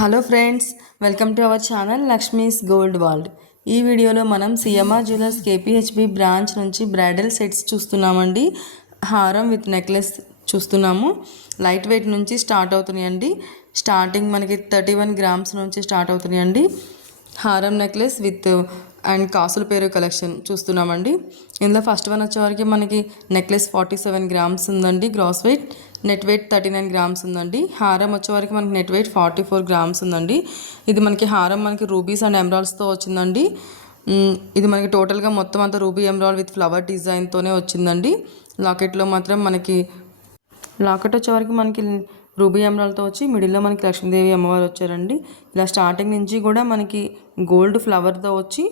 Hello friends, welcome to our channel Lakshmi's gold world. ఈ వీడియోలో మనం సిఎంఆర్ జ్యువెలర్స్ కేపీహెచ్బి బ్రాంచ్ నుంచి బ్రైడల్ సెట్స్ చూస్తున్నామండి. హారం విత్ నెక్లెస్ చూస్తున్నాము. లైట్ వెయిట్ నుంచి స్టార్ట్ అవుతున్నాయండి. స్టార్టింగ్ మనకి 31 గ్రామ్స్ నుంచి స్టార్ట్ అవుతున్నాయండి. హారం నెక్లెస్ విత్ అండ్ కాసుల పేరు కలెక్షన్ చూస్తున్నామండి. ఇందులో ఫస్ట్ వన్ వచ్చేవరకు మనకి నెక్లెస్ 47 గ్రామ్స్ ఉందండి gross weight. Net weight 39 grams ఉందండి. హారం వచ్చేవరకు మనకి నెట్ వెయిట్ 44 గ్రామ్స్ ఉందండి. ఇది మనకి హారం మనకి రూబీస్ అండ్ ఎమరాల్డ్స్తో వచ్చిందండి. ఇది మనకి టోటల్గా మొత్తం అంతా రూబీ ఎమరాల్డ్ విత్ ఫ్లవర్ డిజైన్తోనే వచ్చిందండి. లాకెట్లో మాత్రం మనకి లాకెట్ వచ్చేవరకు మనకి రూబీ ఎమరాల్డ్తో వచ్చి మిడిల్లో మనకి లక్ష్మీదేవి అమ్మవారు వచ్చారండి. ఇలా స్టార్టింగ్ నుంచి కూడా మనకి గోల్డ్ ఫ్లవర్తో వచ్చి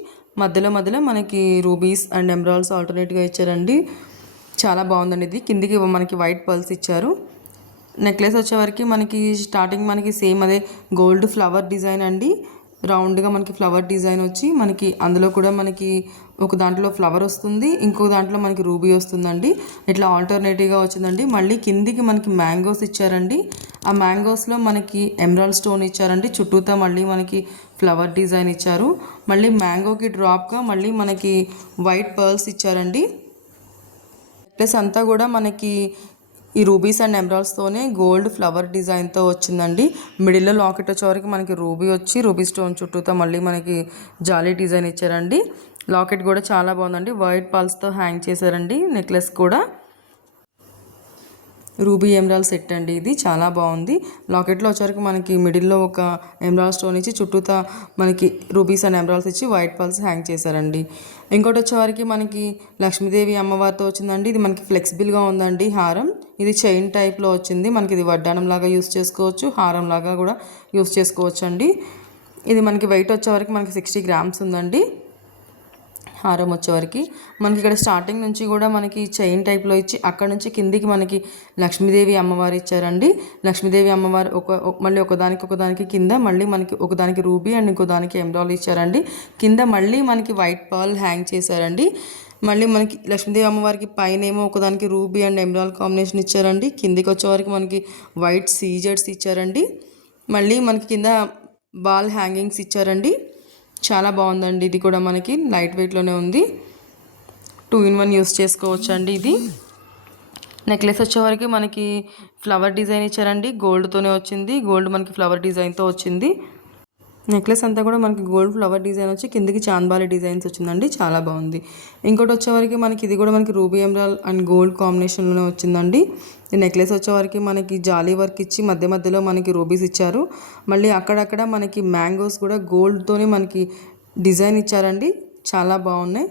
మధ్యలో మనకి రూబీస్ అండ్ ఎమరాల్డ్స్ ఆల్టర్నేట్గా ఇచ్చారండి. చాలా బాగుందండి. ఇది కిందికి మనకి వైట్ పర్ల్స్ ఇచ్చారు. నెక్లెస్ వచ్చేవరకు మనకి స్టార్టింగ్ మనకి సేమ్ అదే గోల్డ్ ఫ్లవర్ డిజైన్ అండి. రౌండ్గా మనకి ఫ్లవర్ డిజైన్ వచ్చి మనకి అందులో కూడా మనకి ఒక దాంట్లో ఫ్లవర్ వస్తుంది, ఇంకో దాంట్లో మనకి రూబీ వస్తుందండి. ఇట్లా ఆల్టర్నేటివ్గా వచ్చిందండి. మళ్ళీ కిందికి మనకి మ్యాంగోస్ ఇచ్చారండి. ఆ మ్యాంగోస్లో మనకి ఎమరాల్డ్ స్టోన్ ఇచ్చారండి. చుట్టూతా మళ్ళీ మనకి ఫ్లవర్ డిజైన్ ఇచ్చారు. మళ్ళీ మ్యాంగోకి డ్రాప్గా మళ్ళీ మనకి వైట్ పర్ల్స్ ఇచ్చారండి. నెక్లెస్ అంతా కూడా మనకి ఈ రూబీస్ అండ్ ఎమరాల్డ్స్తోనే గోల్డ్ ఫ్లవర్ డిజైన్తో వచ్చిందండి. మిడిల్లో లాకెట్ వచ్చేవరకు మనకి రూబీ వచ్చి రూబీ స్టోన్ చుట్టూతో మళ్ళీ మనకి జాలీ డిజైన్ ఇచ్చారండి. లాకెట్ కూడా చాలా బాగుందండి. వైట్ పర్ల్స్తో హ్యాంగ్ చేశారండి. నెక్లెస్ కూడా రూబీ ఎమరాల్డ్ సెట్ అండి. ఇది చాలా బాగుంది. లాకెట్లో వచ్చేవరకు మనకి మిడిల్లో ఒక ఎమరాల్డ్ స్టోన్ ఇచ్చి చుట్టూతా మనకి రూబీస్ అండ్ ఎమరాల్డ్స్ ఇచ్చి వైట్ పర్ల్స్ హ్యాంగ్ చేశారండి. ఇంకోటి వచ్చేవరకు మనకి లక్ష్మీదేవి అమ్మవారితో వచ్చిందండి. ఇది మనకి ఫ్లెక్సిబుల్గా ఉందండి హారం. ఇది చైన్ టైప్లో వచ్చింది. మనకి ఇది వడ్డానం లాగా యూస్ చేసుకోవచ్చు, హారం లాగా కూడా యూస్ చేసుకోవచ్చు అండి. ఇది మనకి వెయిట్ వచ్చేవరకు మనకి 60 గ్రామ్స్ ఉందండి. హారం వచ్చేవరకు మనకి ఇక్కడ స్టార్టింగ్ నుంచి కూడా మనకి చైన్ టైప్లో ఇచ్చి అక్కడ నుంచి కిందికి మనకి లక్ష్మీదేవి అమ్మవారు ఇచ్చారండి. లక్ష్మీదేవి అమ్మవారు మళ్ళీ ఒకదానికి కింద మళ్ళీ మనకి ఒకదానికి రూబీ అండ్ ఇంకో దానికి ఎమరాల్డ్ ఇచ్చారండి. కింద మళ్ళీ మనకి వైట్ పర్ల్ హ్యాంగ్ చేశారండి. మళ్ళీ మనకి లక్ష్మీదేవి అమ్మవారికి పైన ఏమో ఒకదానికి రూబీ అండ్ ఎమరాల్డ్ కాంబినేషన్ ఇచ్చారండి. కిందికి వచ్చేవరకు మనకి వైట్ సీజెడ్స్ ఇచ్చారండి. మళ్ళీ మనకి కింద బాల్ హ్యాంగింగ్స్ ఇచ్చారండి. చాలా బాగుందండి. ఇది కూడా మనకి లైట్ వెయిట్లోనే ఉంది. 2 in 1 యూస్ చేసుకోవచ్చు అండి. ఇది నెక్లెస్ వచ్చేవరకు మనకి ఫ్లవర్ డిజైన్ ఇచ్చారండి. గోల్డ్తోనే వచ్చింది. గోల్డ్ మనకి ఫ్లవర్ డిజైన్తో వచ్చింది. నెక్లెస్ అంతా కూడా మనకి గోల్డ్ ఫ్లవర్ డిజైన్ వచ్చి కిందికి చాంబాలి డిజైన్స్ వచ్చిందండి. చాలా బాగుంది. ఇంకోటి వచ్చేవరకు మనకి ఇది కూడా మనకి రూబీ ఎమరాల్డ్ అండ్ గోల్డ్ కాంబినేషన్లోనే వచ్చిందండి. ఈ నెక్లెస్ వచ్చేవరకు మనకి జాలీ వర్క్ ఇచ్చి మధ్యలో మనకి రూబీస్ ఇచ్చారు. మళ్ళీ అక్కడక్కడ మనకి మ్యాంగోస్ కూడా గోల్డ్తోనే మనకి డిజైన్ ఇచ్చారండి. చాలా బాగున్నాయి.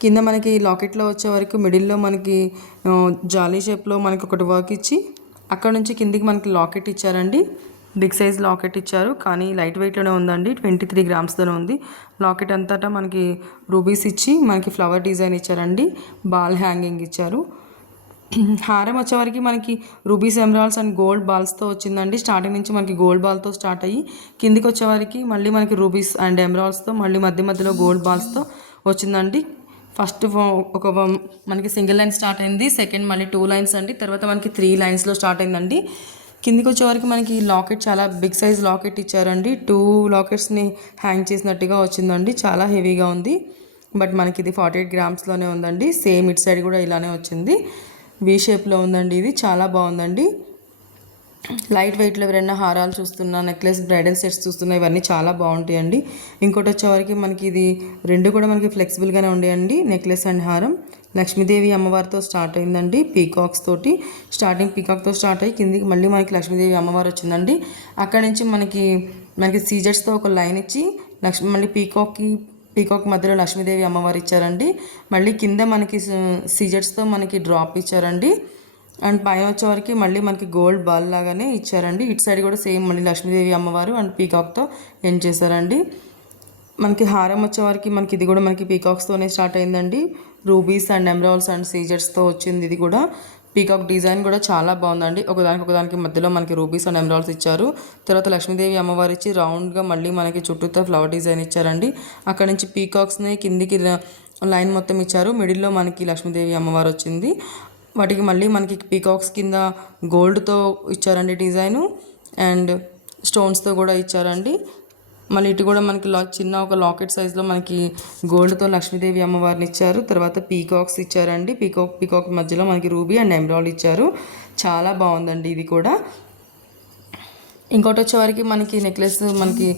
కింద మనకి లాకెట్లో వచ్చేవరకు మిడిల్లో మనకి జాలీ షేప్లో మనకి ఒకటి వర్క్ ఇచ్చి అక్కడ నుంచి కిందికి మనకి లాకెట్ ఇచ్చారండి. బిగ్ సైజ్ లాకెట్ ఇచ్చారు, కానీ లైట్ వెయిట్లోనే ఉందండి. 23 గ్రామ్స్తోనే ఉంది. లాకెట్ అంతటా మనకి రూబీస్ ఇచ్చి మనకి ఫ్లవర్ డిజైన్ ఇచ్చారండి. బాల్ హ్యాంగింగ్ ఇచ్చారు. హారం వచ్చేవరకు మనకి రూబీస్ ఎమరాల్డ్స్ అండ్ గోల్డ్ బాల్స్తో వచ్చిందండి. స్టార్టింగ్ నుంచి మనకి గోల్డ్ బాల్తో స్టార్ట్ అయ్యి కిందికి వచ్చేవరకు మళ్ళీ మనకి రూబీస్ అండ్ ఎమరాల్డ్స్తో మళ్ళీ మధ్యలో గోల్డ్ బాల్స్తో వచ్చిందండి. ఫస్ట్ ఒక మనకి సింగిల్ లైన్ స్టార్ట్ అయింది. సెకండ్ మళ్ళీ 2 లైన్స్ అండి. తర్వాత మనకి 3 లైన్స్లో స్టార్ట్ అయిందండి. కిందికి వచ్చేవరకు మనకి లాకెట్ చాలా బిగ్ సైజ్ లాకెట్ ఇచ్చారండి. 2 లాకెట్స్ని హ్యాంగ్ చేసినట్టుగా వచ్చిందండి. చాలా హెవీగా ఉంది. బట్ మనకి ఇది 48 గ్రామ్స్లోనే ఉందండి. సేమ్ ఇట్ సైడ్ కూడా ఇలానే వచ్చింది. వీ షేప్లో ఉందండి. ఇది చాలా బాగుందండి. లైట్ వెయిట్లో ఎవరైనా హారాలు చూస్తున్నా, నెక్లెస్ బ్రైడల్ సెట్స్ చూస్తున్నా, ఇవన్నీ చాలా బాగుంటాయండి. ఇంకోటి వచ్చేవరకు మనకి ఇది రెండు కూడా మనకి ఫ్లెక్సిబుల్గానే ఉండేయండి. నెక్లెస్ అండ్ హారం లక్ష్మీదేవి అమ్మవారితో స్టార్ట్ అయిందండి. పీకాక్స్ తోటి స్టార్టింగ్ పీకాక్తో స్టార్ట్ అయ్యి కిందికి మళ్ళీ మనకి లక్ష్మీదేవి అమ్మవారు వచ్చిందండి. అక్కడ నుంచి మనకి సీజెట్స్తో ఒక లైన్ ఇచ్చి మళ్ళీ పీకాక్ మధ్యలో లక్ష్మీదేవి అమ్మవారు ఇచ్చారండి. మళ్ళీ కింద మనకి సీజెట్స్తో మనకి డ్రాప్ ఇచ్చారండి. అండ్ పైన వచ్చేవరకు మళ్ళీ మనకి గోల్డ్ బాల్ లాగానే ఇచ్చారండి. ఇటు సైడ్ కూడా సేమ్ మళ్ళీ లక్ష్మీదేవి అమ్మవారు అండ్ పీకాక్తో ఎండ్ చేశారండి. మనకి హారం వచ్చేవరకు మనకి ఇది కూడా మనకి పీకాక్స్తోనే స్టార్ట్ అయిందండి. రూబీస్ అండ్ ఎమరాల్డ్స్ అండ్ సీజెట్స్తో వచ్చింది. ఇది కూడా పీకాక్ డిజైన్ కూడా చాలా బాగుందండి. ఒకదానికి మధ్యలో మనకి రూబీస్ అండ్ ఎమరాల్డ్స్ ఇచ్చారు. తర్వాత లక్ష్మీదేవి అమ్మవారు ఇచ్చి రౌండ్గా మళ్ళీ మనకి చుట్టూతో ఫ్లవర్ డిజైన్ ఇచ్చారండి. అక్కడ నుంచి పీకాక్స్ని కిందికి లైన్ మొత్తం ఇచ్చారు. మిడిల్లో మనకి లక్ష్మీదేవి అమ్మవారు వచ్చింది. వాటికి మళ్ళీ మనకి పీకాక్స్ కింద గోల్డ్తో ఇచ్చారండి డిజైను. అండ్ స్టోన్స్తో కూడా ఇచ్చారండి. మళ్ళీ ఇటు కూడా మనకి చిన్న ఒక లాకెట్ సైజులో మనకి గోల్డ్తో లక్ష్మీదేవి అమ్మవారిని ఇచ్చారు. తర్వాత పీకాక్స్ ఇచ్చారండి. పీకాక్ మధ్యలో మనకి రూబీ అండ్ ఎమరాల్డ్ ఇచ్చారు. చాలా బాగుందండి ఇది కూడా. ఇంకోటి వచ్చేవారికి మనకి నెక్లెస్ మనకి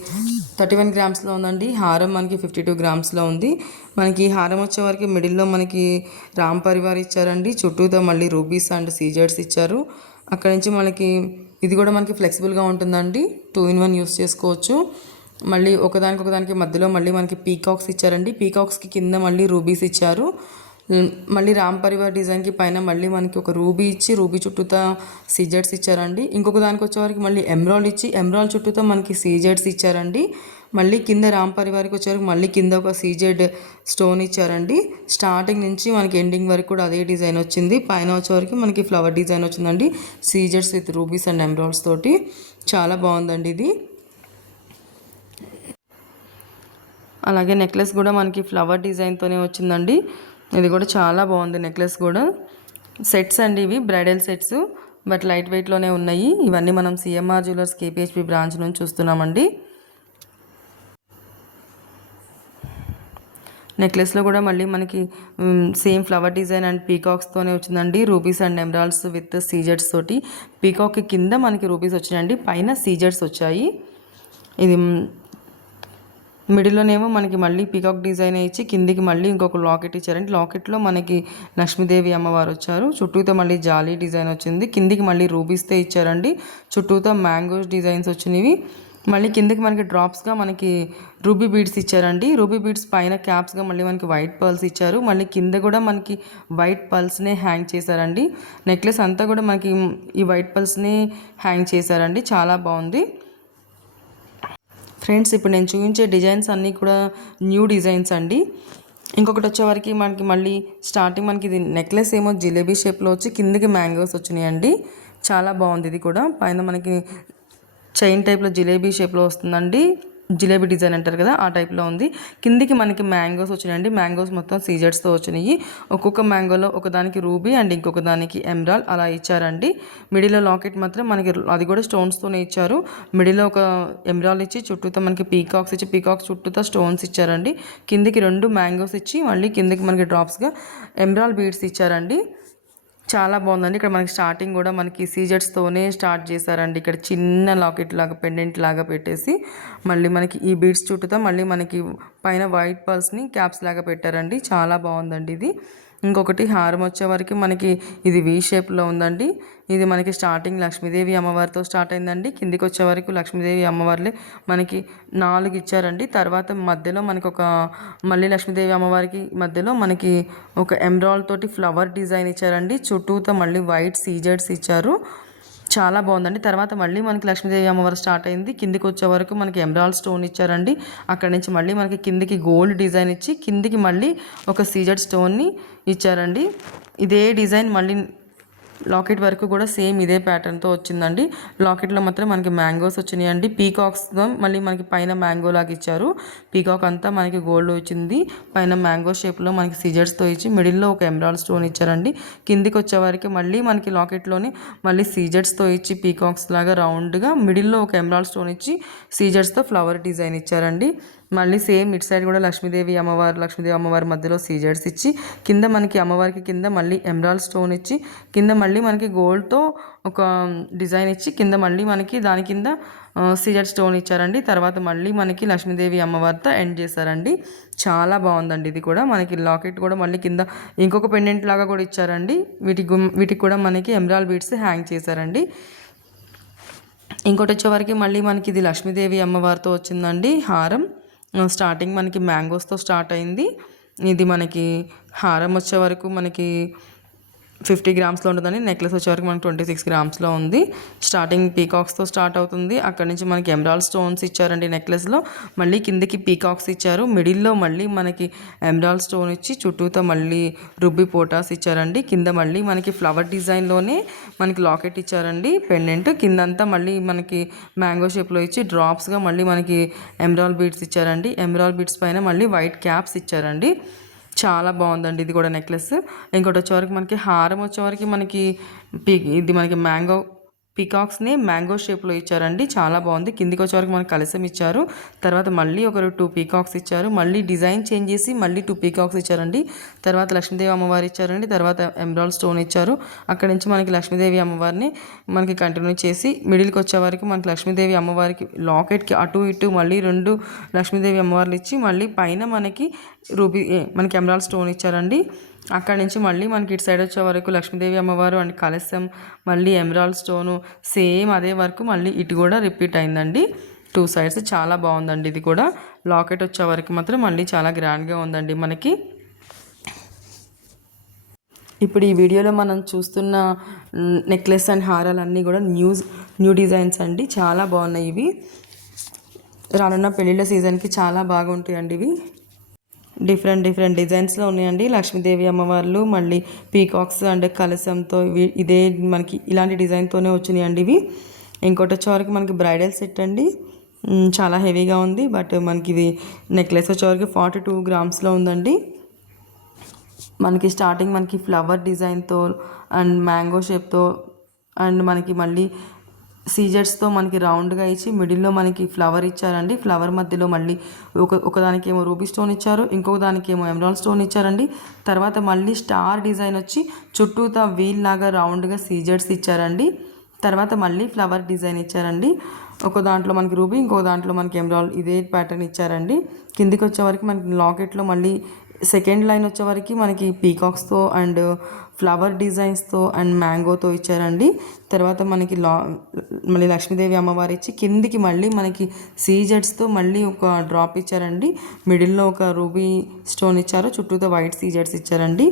31 గ్రామ్స్లో ఉందండి. హారం మనకి 52 గ్రామ్స్లో ఉంది. మనకి హారం వచ్చేవారికి మిడిల్లో మనకి రామ్ పరివార్ ఇచ్చారండి. చుట్టూతో మళ్ళీ రూబీస్ అండ్ సీజర్స్ ఇచ్చారు. అక్కడి నుంచి మనకి ఇది కూడా మనకి ఫ్లెక్సిబుల్గా ఉంటుందండి. 2-in-1 యూస్ చేసుకోవచ్చు. మళ్ళీ ఒకదానికి మధ్యలో మళ్ళీ మనకి పీకాక్స్ ఇచ్చారండి. పీకాక్స్కి కింద మళ్ళీ రూబీస్ ఇచ్చారు. మళ్ళీ రామ్ పరివార్ డిజైన్కి పైన మళ్ళీ మనకి ఒక రూబీ ఇచ్చి రూబీ చుట్టూతా సీజెడ్స్ ఇచ్చారండి. ఇంకొక దానికి వచ్చేవారికి మళ్ళీ ఎమరాల్డ్ ఇచ్చి ఎమరాల్డ్ చుట్టూతా మనకి సీజెడ్స్ ఇచ్చారండి. మళ్ళీ కింద రామ్ పరివార్కి వచ్చేవరకు మళ్ళీ కింద ఒక సీజెడ్ స్టోన్ ఇచ్చారండి. స్టార్టింగ్ నుంచి మనకి ఎండింగ్ వరకు కూడా అదే డిజైన్ వచ్చింది. పైన వచ్చేవరకు మనకి ఫ్లవర్ డిజైన్ వచ్చిందండి. సీజెడ్స్ విత్ రూబీస్ అండ్ ఎమరాల్డ్స్ తోటి చాలా బాగుందండి ఇది. అలాగే నెక్లెస్ కూడా మనకి ఫ్లవర్ డిజైన్తోనే వచ్చిందండి. ఇది కూడా చాలా బాగుంది నెక్లెస్ కూడా. సెట్స్ అండి ఇవి బ్రైడల్ సెట్స్, బట్ లైట్ వెయిట్లోనే ఉన్నాయి. ఇవన్నీ మనం సిఎంఆర్ జ్యువెలర్స్ కేపీహెచ్పి బ్రాంచ్ నుంచి చూస్తున్నామండి. నెక్లెస్లో కూడా మళ్ళీ మనకి సేమ్ ఫ్లవర్ డిజైన్ అండ్ పీకాక్స్తోనే వచ్చిందండి. రూబీస్ అండ్ ఎమరాల్డ్స్ విత్ సీజెడ్స్ తోటి. పీకాక్కి కింద మనకి రూబీస్ వచ్చినాయండి, పైన సీజెడ్స్ వచ్చాయి. ఇది మిడిల్లోనేమో మనకి మళ్ళీ పీకాక్ డిజైన్ ఇచ్చి కిందికి మళ్ళీ ఇంకొక లాకెట్ ఇచ్చారండి. లాకెట్లో మనకి లక్ష్మీదేవి అమ్మవారు వచ్చారు. చుట్టూతో మళ్ళీ జాలీ డిజైన్ వచ్చింది. కిందికి మళ్ళీ రూబీస్తే ఇచ్చారండి. చుట్టూతో మ్యాంగోస్ డిజైన్స్ వచ్చినవి. మళ్ళీ కిందకి మనకి డ్రాప్స్గా మనకి రూబీ బీడ్స్ ఇచ్చారండి. రూబీ బీడ్స్ పైన క్యాప్స్గా మళ్ళీ మనకి వైట్ పర్ల్స్ ఇచ్చారు. మళ్ళీ కింద కూడా మనకి వైట్ పర్ల్స్నే హ్యాంగ్ చేశారండి. నెక్లెస్ అంతా కూడా మనకి ఈ వైట్ పర్ల్స్ని హ్యాంగ్ చేశారండి. చాలా బాగుంది ఫ్రెండ్స్. ఇప్పుడు నేను చూపించే డిజైన్స్ అన్నీ కూడా న్యూ డిజైన్స్ అండి. ఇంకొకటి వచ్చేవారికి మనకి మళ్ళీ స్టార్టింగ్ మనకి ఇది నెక్లెస్ ఏమో జిలేబీ షేప్లో వచ్చి కిందకి మ్యాంగోస్ వచ్చినాయండి. చాలా బాగుంది ఇది కూడా. పైన మనకి చైన్ టైప్లో జిలేబీ షేప్లో వస్తుందండి. జిలేబీ డిజైన్ అంటారు కదా, ఆ టైప్లో ఉంది. కిందికి మనకి మ్యాంగోస్ వచ్చినాయండి. మ్యాంగోస్ మొత్తం సీజర్స్తో వచ్చినాయి. ఒక్కొక్క మ్యాంగోలో ఒకదానికి రూబీ అండ్ ఇంకొక దానికి ఎమరాల్డ్ అలా ఇచ్చారండి. మిడిల్లో లాకెట్ మాత్రం మనకి అది కూడా స్టోన్స్తోనే ఇచ్చారు. మిడిల్లో ఒక ఎమరాల్డ్ ఇచ్చి చుట్టూతో మనకి పీకాక్స్ ఇచ్చి పీకాక్స్ చుట్టూతో స్టోన్స్ ఇచ్చారండి. కిందికి 2 మ్యాంగోస్ ఇచ్చి మళ్ళీ కిందికి మనకి డ్రాప్స్గా ఎమరాల్డ్ బీడ్స్ ఇచ్చారండి. చాలా బాగుందండి. ఇక్కడ మనకి స్టార్టింగ్ కూడా మనకి సీజెట్స్తోనే స్టార్ట్ చేశారండి. ఇక్కడ చిన్న లాకెట్ లాగా పెండెంట్ లాగా పెట్టేసి మళ్ళీ మనకి ఈ బీడ్స్ చుట్టూతో మళ్ళీ మనకి పైన వైట్ పర్ల్స్ని క్యాప్స్ లాగా పెట్టారండి. చాలా బాగుందండి ఇది. ఇంకొకటి హారం వచ్చేవరకు మనకి ఇది వీ షేప్లో ఉందండి. ఇది మనకి స్టార్టింగ్ లక్ష్మీదేవి అమ్మవారితో స్టార్ట్ అయిందండి. కిందికి వచ్చే వరకు లక్ష్మీదేవి అమ్మవార్లే మనకి 4 ఇచ్చారండి. తర్వాత మధ్యలో మనకి ఒక మళ్ళీ లక్ష్మీదేవి అమ్మవారికి మధ్యలో మనకి ఒక ఎమరాల్డ్ తోటి ఫ్లవర్ డిజైన్ ఇచ్చారండి. చుట్టూతో మళ్ళీ వైట్ సీజెడ్స్ ఇచ్చారు. చాలా బాగుందండి. తర్వాత మళ్ళీ మనకి లక్ష్మీదేవి అమ్మవారు స్టార్ట్ అయింది. కిందికి వచ్చే వరకు మనకి ఎమరాల్డ్ స్టోన్ ఇచ్చారండి. అక్కడి నుంచి మళ్ళీ మనకి కిందికి గోల్డ్ డిజైన్ ఇచ్చి కిందికి మళ్ళీ ఒక సీజెడ్ స్టోన్ని ఇచ్చారండి. ఇదే డిజైన్ మళ్ళీ లాకెట్ వరకు కూడా సేమ్ ఇదే ప్యాటర్న్తో వచ్చిందండి. లాకెట్లో మాత్రం మనకి మ్యాంగోస్ వచ్చినాయండి. పీకాక్స్తో మళ్ళీ మనకి పైన మ్యాంగో లాగా ఇచ్చారు. పీకాక్ అంతా మనకి గోల్డ్ వచ్చింది. పైన మ్యాంగో షేప్లో మనకి సీజర్స్తో ఇచ్చి మిడిల్లో ఒక ఎమరాల్డ్ స్టోన్ ఇచ్చారండి. కిందికి వచ్చేవారికి మళ్ళీ మనకి లాకెట్లోనే మళ్ళీ సీజర్స్తో ఇచ్చి పీకాక్స్ లాగా రౌండ్గా మిడిల్లో ఒక ఎమరాల్డ్ స్టోన్ ఇచ్చి సీజర్స్తో ఫ్లవర్ డిజైన్ ఇచ్చారండి. మళ్ళీ సేమ్ ఇటు సైడ్ కూడా లక్ష్మీదేవి అమ్మవారి మధ్యలో సీజర్స్ ఇచ్చి కింద మనకి అమ్మవారికి కింద మళ్ళీ ఎమరాల్డ్ స్టోన్ ఇచ్చి కింద మళ్ళీ మనకి గోల్డ్తో ఒక డిజైన్ ఇచ్చి కింద మళ్ళీ మనకి దాని కింద సీజర్ స్టోన్ ఇచ్చారండి. తర్వాత మళ్ళీ మనకి లక్ష్మీదేవి అమ్మవారితో ఎండ్ చేశారండి. చాలా బాగుందండి ఇది కూడా. మనకి లాకెట్ కూడా మళ్ళీ కింద ఇంకొక పెండెంట్ లాగా కూడా ఇచ్చారండి. వీటికి కూడా మనకి ఎమరాల్డ్ బీడ్స్ హ్యాంగ్ చేశారండి. ఇంకోటి వచ్చేవరకు మళ్ళీ మనకి ఇది లక్ష్మీదేవి అమ్మవారితో వచ్చిందండి హారం. స్టార్టింగ్ మనకి మ్యాంగోస్తో స్టార్ట్ అయింది. ఇది మనకి హారం వచ్చే వరకు మనకి 50 గ్రామ్స్లో ఉంటుందండి. నెక్లెస్ వచ్చేవరకు మనకి 26 గ్రామ్స్లో ఉంది. స్టార్టింగ్ పీకాక్స్తో స్టార్ట్ అవుతుంది. అక్కడ నుంచి మనకి ఎమరాల్డ్ స్టోన్స్ ఇచ్చారండి నెక్లెస్లో. మళ్ళీ కిందకి పీకాక్స్ ఇచ్చారు. మిడిల్లో మళ్ళీ మనకి ఎమరాల్డ్ స్టోన్ ఇచ్చి చుట్టూతో మళ్ళీ రుబ్బీ పోటాస్ ఇచ్చారండి. కింద మళ్ళీ మనకి ఫ్లవర్ డిజైన్లోనే మనకి లాకెట్ ఇచ్చారండి పెండెంట్. కిందంతా మళ్ళీ మనకి మ్యాంగో షేప్లో ఇచ్చి డ్రాప్స్గా మళ్ళీ మనకి ఎమరాల్డ్ బీడ్స్ ఇచ్చారండి. ఎమరాల్డ్ బీడ్స్ పైన మళ్ళీ వైట్ క్యాప్స్ ఇచ్చారండి. చాలా బాగుందండి ఇది కూడా నెక్లెస్. ఇంకోటి వచ్చేవరకు మనకి హారం వచ్చేవరకు మనకి ఇది మనకి మ్యాంగో పీకాక్స్ని మ్యాంగో షేప్లో ఇచ్చారండి, చాలా బాగుంది. కిందికి వచ్చే వరకు మనకు కలసం ఇచ్చారు, తర్వాత మళ్ళీ ఒకరు 2 పీకాక్స్ ఇచ్చారు, మళ్ళీ డిజైన్ చేంజ్ చేసి మళ్ళీ 2 పీకాక్స్ ఇచ్చారండి. తర్వాత లక్ష్మీదేవి అమ్మవారు ఇచ్చారండి, తర్వాత ఎమరాల్డ్ స్టోన్ ఇచ్చారు. అక్కడి నుంచి మనకి లక్ష్మీదేవి అమ్మవారిని మనకి కంటిన్యూ చేసి మిడిల్కి వచ్చే వరకు మనకి లక్ష్మీదేవి అమ్మవారికి లాకెట్కి అటు ఇటు మళ్ళీ 2 లక్ష్మీదేవి అమ్మవార్లు ఇచ్చి మళ్ళీ పైన మనకి మనకి ఎమరాల్డ్ స్టోన్ ఇచ్చారండి. అక్కడి నుంచి మళ్ళీ మనకి ఇటు సైడ్ వచ్చే వరకు లక్ష్మీదేవి అమ్మవారు అండ్ కలశం, మళ్ళీ ఎమరాల్డ్ స్టోను సేమ్ అదే వరకు మళ్ళీ ఇటు కూడా రిపీట్ అయిందండి. 2 సైడ్స్ చాలా బాగుందండి. ఇది కూడా లాకెట్ వచ్చే వరకు మాత్రం మళ్ళీ చాలా గ్రాండ్గా ఉందండి మనకి. ఇప్పుడు ఈ వీడియోలో మనం చూస్తున్న నెక్లెస్ అండ్ హారాలన్నీ కూడా న్యూ డిజైన్స్ అండి, చాలా బాగున్నాయి. ఇవి రానున్న పెళ్ళిళ్ళ సీజన్కి చాలా బాగుంటాయండి. ఇవి డిఫరెంట్ డిజైన్స్లో ఉన్నాయండి. లక్ష్మీదేవి అమ్మవార్లు, మళ్ళీ పీకాక్స్ అండ్ కలశంతో ఇదే మనకి ఇలాంటి డిజైన్తోనే వచ్చినాయండి ఇవి. ఇంకోటి వచ్చేవరకు మనకి బ్రైడల్ సెట్ అండి, చాలా హెవీగా ఉంది. బట్ మనకి ఇది నెక్లెస్ వచ్చేవరకు 42 గ్రామ్స్లో ఉందండి. మనకి స్టార్టింగ్ మనకి ఫ్లవర్ డిజైన్తో అండ్ మ్యాంగో షేప్తో అండ్ మనకి మళ్ళీ సీజర్స్తో మనకి రౌండ్గా ఇచ్చి మిడిల్లో మనకి ఫ్లవర్ ఇచ్చారండి. ఫ్లవర్ మధ్యలో మళ్ళీ ఒకదానికేమో రూబీ స్టోన్ ఇచ్చారు, ఇంకొక దానికేమో ఎమరాల్డ్ స్టోన్ ఇచ్చారండి. తర్వాత మళ్ళీ స్టార్ డిజైన్ వచ్చి చుట్టూతా వీల్ లాగా రౌండ్గా సీజర్స్ ఇచ్చారండి. తర్వాత మళ్ళీ ఫ్లవర్ డిజైన్ ఇచ్చారండి. ఒక దాంట్లో మనకి రూబీ, ఇంకో దాంట్లో మనకి ఎమరాల్డ్, ఇదే ప్యాటర్న్ ఇచ్చారండి. కిందికి వచ్చేవరకు మనకి లాకెట్లో మళ్ళీ సెకండ్ లైన్ వచ్చేవరకు మనకి పీకాక్స్తో అండ్ ఫ్లవర్ డిజైన్స్తో అండ్ మ్యాంగోతో ఇచ్చారండి. తర్వాత మనకి మళ్ళీ లక్ష్మీదేవి అమ్మవారు ఇచ్చి కిందికి మళ్ళీ మనకి సీజెడ్స్తో మళ్ళీ ఒక డ్రాప్ ఇచ్చారండి. మిడిల్లో ఒక రూబీ స్టోన్ ఇచ్చారు, చుట్టూతో వైట్ సీజెడ్స్ ఇచ్చారండి.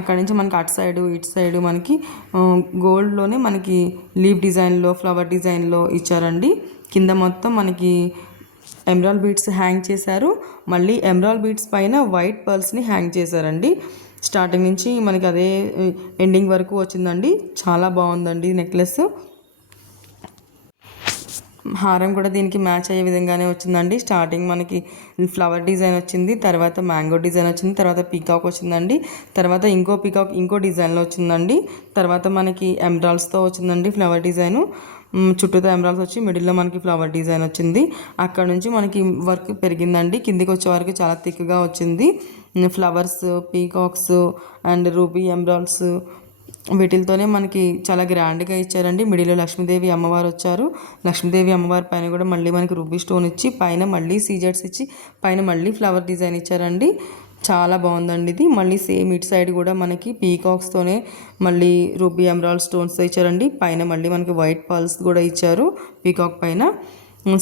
అక్కడి నుంచి మనకి అటు సైడు ఇటు సైడు మనకి గోల్డ్లోనే మనకి లీఫ్ డిజైన్లో ఫ్లవర్ డిజైన్లో ఇచ్చారండి. కింద మొత్తం మనకి ఎమరాల్డ్ బీడ్స్ హ్యాంగ్ చేశారు, మళ్ళీ ఎమరాల్డ్ బీడ్స్ పైన వైట్ పర్ల్స్ని హ్యాంగ్ చేశారండి. స్టార్టింగ్ నుంచి మనకి అదే ఎండింగ్ వరకు వచ్చిందండి, చాలా బాగుందండి నెక్లెస్. హారం కూడా దీనికి మ్యాచ్ అయ్యే విధంగానే వచ్చిందండి. స్టార్టింగ్ మనకి ఫ్లవర్ డిజైన్ వచ్చింది, తర్వాత మ్యాంగో డిజైన్ వచ్చింది, తర్వాత పీకాక్ వచ్చిందండి, తర్వాత ఇంకో పీకాక్ ఇంకో డిజైన్లో వచ్చిందండి, తర్వాత మనకి ఎమరాల్డ్స్తో వచ్చిందండి ఫ్లవర్ డిజైను. చుట్టూతో ఎమరాల్డ్స్ వచ్చి మిడిల్లో మనకి ఫ్లవర్ డిజైన్ వచ్చింది. అక్కడ నుంచి మనకి వర్క్ పెరిగిందండి, కిందికి వచ్చే వరకు చాలా థిక్గా వచ్చింది. Flowers, peacocks and ruby emeralds వీటితోనే మనకి చాలా గ్రాండ్గా ఇచ్చారండి. మిడిల్లో లక్ష్మీదేవి అమ్మవారు వచ్చారు. లక్ష్మీదేవి అమ్మవారి పైన కూడా మళ్ళీ మనకి రూబీ స్టోన్ ఇచ్చి పైన మళ్ళీ సీజర్స్ ఇచ్చి పైన మళ్ళీ ఫ్లవర్ డిజైన్ ఇచ్చారండి. చాలా బాగుందండి ఇది. మళ్ళీ సేమ్ ఇటు సైడ్ కూడా మనకి పీకాక్స్తోనే మళ్ళీ రూబీ ఎమరాల్డ్ స్టోన్స్తో ఇచ్చారండి. పైన మళ్ళీ మనకి వైట్ పర్ల్స్ కూడా ఇచ్చారు పీకాక్ పైన.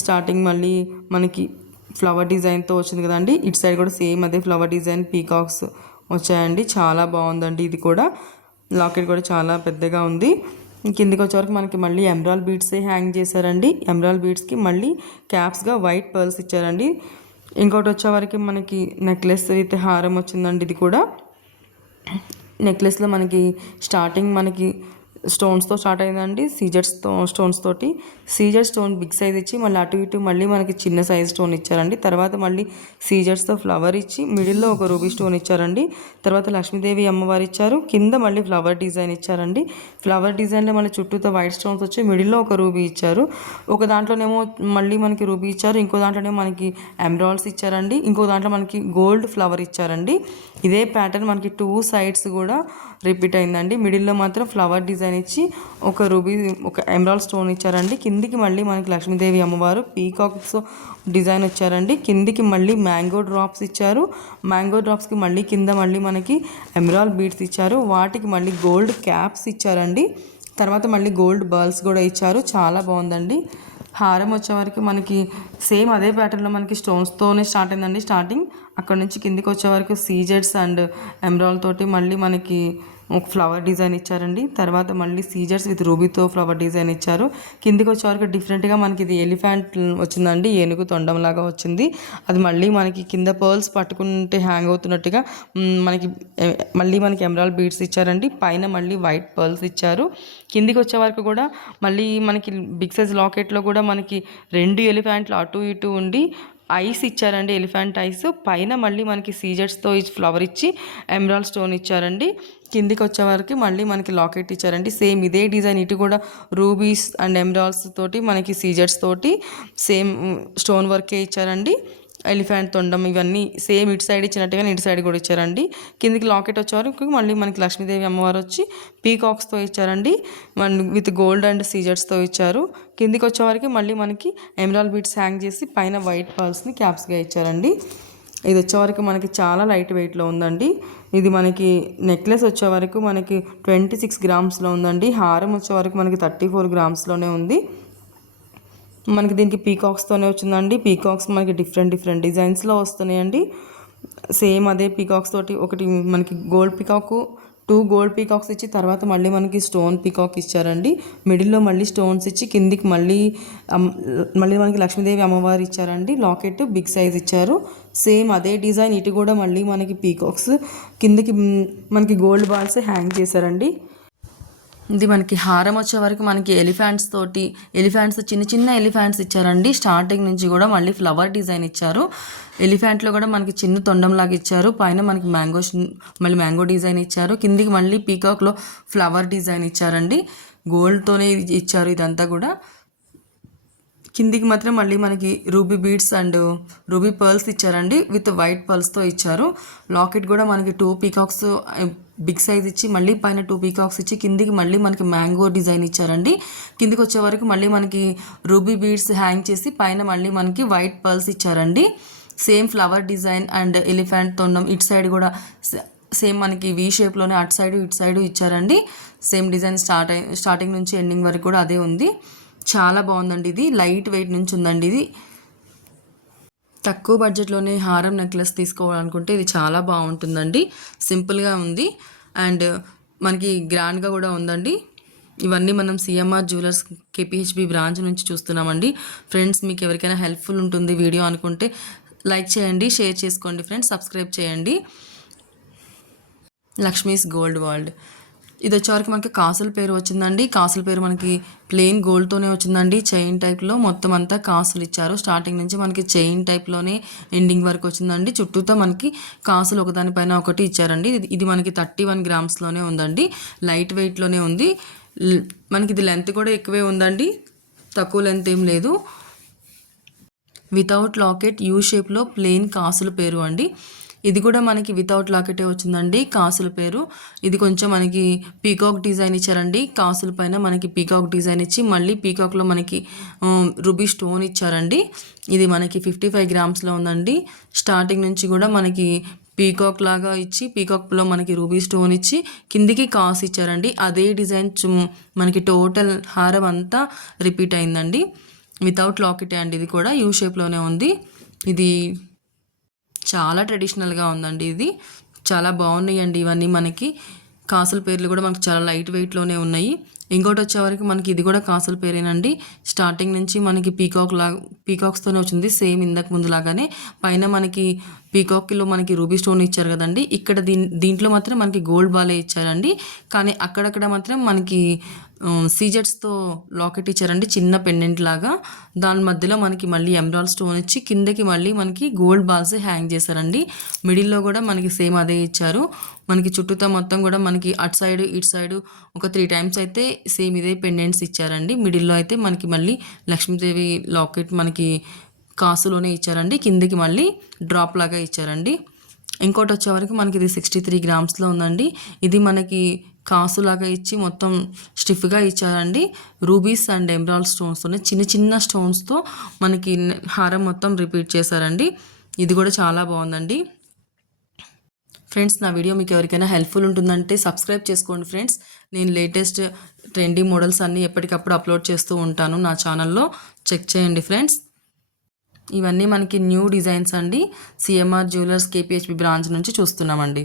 స్టార్టింగ్ మళ్ళీ మనకి ఫ్లవర్ డిజైన్తో వచ్చింది కదండి, ఇటు సైడ్ కూడా సేమ్ అదే ఫ్లవర్ డిజైన్ పీకాక్స్ వచ్చాయండి. చాలా బాగుందండి ఇది కూడా. లాకెట్ కూడా చాలా పెద్దగా ఉంది. కిందికి వచ్చేవరకు మనకి మళ్ళీ ఎమరాల్డ్ బీడ్సే హ్యాంగ్ చేశారండి. ఎమరాల్డ్ బీడ్స్కి మళ్ళీ క్యాప్స్గా వైట్ పర్ల్స్ ఇచ్చారండి. ఇంకోటి వచ్చేవరకు మనకి నెక్లెస్ విత్ హారం వచ్చిందండి. ఇది కూడా నెక్లెస్లో మనకి స్టార్టింగ్ మనకి స్టోన్స్తో స్టార్ట్ అయిందండి, స్టోన్స్ తోటి. సీజర్ స్టోన్ బిగ్ సైజ్ ఇచ్చి మళ్ళీ అటు ఇటు మళ్ళీ మనకి చిన్న సైజ్ స్టోన్ ఇచ్చారండి. తర్వాత మళ్ళీ సీజర్స్తో ఫ్లవర్ ఇచ్చి మిడిల్లో ఒక రూబీ స్టోన్ ఇచ్చారండి. తర్వాత లక్ష్మీదేవి అమ్మవారు ఇచ్చారు, కింద మళ్ళీ ఫ్లవర్ డిజైన్ ఇచ్చారండి. ఫ్లవర్ డిజైన్లో మళ్ళీ చుట్టూతో వైట్ స్టోన్స్ వచ్చి మిడిల్లో ఒక రూబీ ఇచ్చారు. ఒక దాంట్లోనేమో మళ్ళీ మనకి రూబీ ఇచ్చారు, ఇంకో దాంట్లోనేమో మనకి ఎమరాల్డ్స్ ఇచ్చారండి, ఇంకో దాంట్లో మనకి గోల్డ్ ఫ్లవర్ ఇచ్చారండి. ఇదే ప్యాటర్న్ మనకి 2 సైడ్స్ కూడా రిపీట్ అయిందండి. మిడిల్లో మాత్రం ఫ్లవర్ డిజైన్ ఇచ్చి ఒక రూబీ ఒక ఎమరాల్డ్ స్టోన్ ఇచ్చారండి. కిందికి మళ్ళీ మనకి లక్ష్మీదేవి అమ్మవారు పీకాక్స్ డిజైన్ వచ్చారండి. కిందికి మళ్ళీ మ్యాంగో డ్రాప్స్ ఇచ్చారు. మ్యాంగో డ్రాప్స్కి మళ్ళీ కింద మళ్ళీ మనకి ఎమరాల్డ్ బీడ్స్ ఇచ్చారు, వాటికి మళ్ళీ గోల్డ్ క్యాప్స్ ఇచ్చారండి. తర్వాత మళ్ళీ గోల్డ్ బర్ల్స్ కూడా ఇచ్చారు. చాలా బాగుందండి. హారం వచ్చేవరకు మనకి సేమ్ అదే ప్యాటర్న్లో మనకి స్టోన్స్తోనే స్టార్ట్ అయిందండి స్టార్టింగ్. అక్కడ నుంచి కిందికి వచ్చేవరకు సీజెడ్స్ అండ్ ఎమరాల్డ్ తోటి మళ్ళీ మనకి ఒక ఫ్లవర్ డిజైన్ ఇచ్చారండి. తర్వాత మళ్ళీ సీజర్స్ విత్ రూబీతో ఫ్లవర్ డిజైన్ ఇచ్చారు. కిందికి వచ్చేవరకు డిఫరెంట్గా మనకి ఇది ఎలిఫెంట్ వచ్చిందండి, ఏనుగు తొండంలాగా వచ్చింది. అది మళ్ళీ మనకి కింద పర్ల్స్ పట్టుకుంటే హ్యాంగ్ అవుతున్నట్టుగా మళ్ళీ మనకి ఎమరాల్డ్ బీడ్స్ ఇచ్చారండి. పైన మళ్ళీ వైట్ పర్ల్స్ ఇచ్చారు. కిందికి వచ్చే వరకు కూడా మళ్ళీ మనకి బిగ్ సైజ్ లాకెట్లో కూడా మనకి 2 ఎలిఫెంట్లు అటు ఇటు ఉండి ఐస్ ఇచ్చారండి, ఎలిఫెంట్ ఐస్. పైన మళ్ళీ మనకి సీజెట్స్తో ఫ్లవర్ ఇచ్చి ఎమరాల్డ్ స్టోన్ ఇచ్చారండి. కిందికి వచ్చే వరకు మళ్ళీ మనకి లాకెట్ ఇచ్చారండి. సేమ్ ఇదే డిజైన్, ఇటు కూడా రూబీస్ అండ్ ఎమరాల్డ్స్ తోటి మనకి సీజెట్స్ తోటి సేమ్ స్టోన్ వర్కే ఇచ్చారండి. ఎలిఫెంట్ తొండం ఇవన్నీ సేమ్ ఇటు సైడ్ ఇచ్చినట్టుగానే ఇటు సైడ్ కూడా ఇచ్చారండి. కిందికి లాకెట్ వచ్చేవారు మళ్ళీ మనకి లక్ష్మీదేవి అమ్మవారు వచ్చి పీకాక్స్తో ఇచ్చారండి, విత్ గోల్డ్ అండ్ సీజర్స్తో ఇచ్చారు. కిందికి వచ్చేవారికి మళ్ళీ మనకి ఎమరాల్డ్ బీడ్స్ హ్యాంగ్ చేసి పైన వైట్ పర్ల్స్ని క్యాప్స్గా ఇచ్చారండి. ఇది వచ్చేవరకు మనకి చాలా లైట్ వెయిట్లో ఉందండి. ఇది మనకి నెక్లెస్ వచ్చేవరకు మనకి 26 గ్రామ్స్లో ఉందండి. హారం వచ్చేవరకు మనకి 34 గ్రామ్స్లోనే ఉంది. మనకి దీనికి పీకాక్స్తోనే వచ్చిందండి. పీకాక్స్ మనకి డిఫరెంట్ డిజైన్స్లో వస్తున్నాయండి. సేమ్ అదే పీకాక్స్ తోటి ఒకటి మనకి గోల్డ్ పీకాకు, 2 గోల్డ్ పీకాక్స్ ఇచ్చి తర్వాత మళ్ళీ మనకి స్టోన్ పీకాక్ ఇచ్చారండి. మిడిల్లో మళ్ళీ స్టోన్స్ ఇచ్చి కిందికి మళ్ళీ మనకి లక్ష్మీదేవి అమ్మవారు ఇచ్చారండి. లాకెట్ బిగ్ సైజ్ ఇచ్చారు. సేమ్ అదే డిజైన్ ఇటు కూడా మళ్ళీ మనకి పీకాక్స్, కిందికి మనకి గోల్డ్ బాల్స్ హ్యాంగ్ చేశారండి. ఇది మనకి హారం వచ్చే వరకు మనకి ఎలిఫెంట్స్ చిన్న ఎలిఫెంట్స్ ఇచ్చారండి. స్టార్టింగ్ నుంచి కూడా మళ్ళీ ఫ్లవర్ డిజైన్ ఇచ్చారు. ఎలిఫెంట్లో కూడా మనకి చిన్న తొండంలాగా ఇచ్చారు. పైన మనకి మ్యాంగో డిజైన్ ఇచ్చారు. కిందికి మళ్ళీ పీకాక్లో ఫ్లవర్ డిజైన్ ఇచ్చారండి. గోల్డ్తోనే ఇచ్చారు ఇదంతా కూడా. కిందికి మాత్రం మళ్ళీ మనకి ruby beads and ruby pearls ఇచ్చారండి, విత్ వైట్ పర్ల్స్తో ఇచ్చారు. లాకెట్ కూడా మనకి 2 పీకాక్స్ బిగ్ సైజ్ ఇచ్చి మళ్ళీ పైన 2 పీకాక్స్ ఇచ్చి కిందికి మళ్ళీ మనకి మ్యాంగో డిజైన్ ఇచ్చారండి. కిందికి వచ్చే వరకు మళ్ళీ మనకి రూబీ బీడ్స్ హ్యాంగ్ చేసి పైన మళ్ళీ మనకి వైట్ పర్ల్స్ ఇచ్చారండి. Same flower design and elephant తొండం ఇటు సైడ్ కూడా సేమ్ మనకి వీ షేప్లోనే అటు సైడ్ ఇటు సైడ్ ఇచ్చారండి. సేమ్ డిజైన్ స్టార్టింగ్ నుంచి ఎండింగ్ వరకు కూడా అదే ఉంది. చాలా బాగుందండి. ఇది లైట్ వెయిట్ నుంచి ఉందండి. ఇది తక్కువ బడ్జెట్లోనే హారం నెక్లెస్ తీసుకోవాలనుకుంటే ఇది చాలా బాగుంటుందండి. సింపుల్గా ఉంది అండ్ మనకి గ్రాండ్గా కూడా ఉందండి. ఇవన్నీ మనం సిఎంఆర్ జ్యువెలర్స్ కేపీహెచ్బి బ్రాంచ్ నుంచి చూస్తున్నామండి. ఫ్రెండ్స్, మీకు ఎవరికైనా హెల్ప్ఫుల్ ఉంటుంది వీడియో అనుకుంటే లైక్ చేయండి, షేర్ చేసుకోండి ఫ్రెండ్స్, సబ్స్క్రైబ్ చేయండి. లక్ష్మీస్ గోల్డ్ వరల్డ్ ఇది వచ్చేవరకు మనకి కాసుల పేరు వచ్చిందండి. కాసుల పేరు మనకి ప్లెయిన్ గోల్డ్తోనే వచ్చిందండి. చైన్ టైప్లో మొత్తం అంతా కాసులు ఇచ్చారు. స్టార్టింగ్ నుంచి మనకి చైన్ టైప్లోనే ఎండింగ్ వరకు వచ్చిందండి. చుట్టూతో మనకి కాసులు ఒకదానిపైన ఒకటి ఇచ్చారండి. ఇది మనకి 31 గ్రామ్స్లోనే ఉందండి. లైట్ వెయిట్లోనే ఉంది. మనకి ఇది లెంత్ కూడా ఎక్కువే ఉందండి, తక్కువ లెంత్ ఏం లేదు. వితౌట్ లాకెట్ యూ షేప్లో ప్లెయిన్ కాసుల పేరు అండి. ఇది కూడా మనకి వితౌట్ లాకెటే వచ్చిందండి కాసుల పేరు. ఇది కొంచెం మనకి పీకాక్ డిజైన్ ఇచ్చారండి. కాసుల పైన మనకి పీకాక్ డిజైన్ ఇచ్చి మళ్ళీ పీకాక్లో మనకి రూబీ స్టోన్ ఇచ్చారండి. ఇది మనకి 55 గ్రామ్స్లో ఉందండి. స్టార్టింగ్ నుంచి కూడా మనకి పీకాక్ లాగా ఇచ్చి పీకాక్లో మనకి రూబీ స్టోన్ ఇచ్చి కిందికి కాసు ఇచ్చారండి. అదే డిజైన్ మనకి టోటల్ హారం అంతా రిపీట్ అయిందండి. వితౌట్ లాకెటే అండి. ఇది కూడా యూ షేప్లోనే ఉంది. ఇది చాలా ట్రెడిషనల్గా ఉందండి. ఇది చాలా బాగున్నాయండి. ఇవన్నీ మనకి కాసుల పేర్లు కూడా మనకి చాలా లైట్ వెయిట్లోనే ఉన్నాయి. ఇంకోటి వచ్చేవరకు మనకి ఇది కూడా కాసుల పేరేనండి. స్టార్టింగ్ నుంచి మనకి పీకాక్స్తోనే వచ్చింది, సేమ్ ఇందాక ముందులాగానే. పైన మనకి పీకాక్లో మనకి రూబీ స్టోన్ ఇచ్చారు కదండి. ఇక్కడ దీంట్లో మాత్రం మనకి గోల్డ్ బాలే ఇచ్చారండి. కానీ అక్కడక్కడ మాత్రం మనకి సీజెట్స్తో లాకెట్ ఇచ్చారండి, చిన్న పెండెంట్ లాగా. దాని మధ్యలో మనకి మళ్ళీ ఎమరాల్డ్ స్టోన్ ఇచ్చి కిందకి మళ్ళీ మనకి గోల్డ్ బాల్స్ హ్యాంగ్ చేశారండి. మిడిల్లో కూడా మనకి సేమ్ అదే ఇచ్చారు. మనకి చుట్టూతో మొత్తం కూడా మనకి అటు సైడ్ ఇటు సైడ్ ఒక 3 టైమ్స్ అయితే సేమ్ ఇదే పెండెంట్స్ ఇచ్చారండి. మిడిల్లో అయితే మనకి మళ్ళీ లక్ష్మీదేవి లాకెట్ మనకి కాసులోనే ఇచ్చారండి. కిందకి మళ్ళీ డ్రాప్ లాగా ఇచ్చారండి. ఇంకోటి వచ్చేవరకు మనకి ఇది 63 గ్రామ్స్లో ఉందండి. ఇది మనకి కాసులాగా ఇచ్చి మొత్తం స్టిఫ్గా ఇచ్చారండి. రూబీస్ అండ్ ఎమరాల్డ్ స్టోన్స్తోనే చిన్న స్టోన్స్తో మనకి హారం మొత్తం రిపీట్ చేశారండి. ఇది కూడా చాలా బాగుందండి. ఫ్రెండ్స్, నా వీడియో మీకు ఎవరికైనా హెల్ప్ఫుల్ ఉంటుందంటే సబ్స్క్రైబ్ చేసుకోండి ఫ్రెండ్స్. నేను లేటెస్ట్ ట్రెండీ మోడల్స్ అన్నీ ఎప్పటికప్పుడు అప్లోడ్ చేస్తూ ఉంటాను నా ఛానల్లో, చెక్ చేయండి ఫ్రెండ్స్. ఇవన్నీ మనకి న్యూ డిజైన్స్ అండి. సిఎంఆర్ జ్యువెలర్స్ కేపీహెచ్బి బ్రాంచ్ నుంచి చూస్తున్నామండి.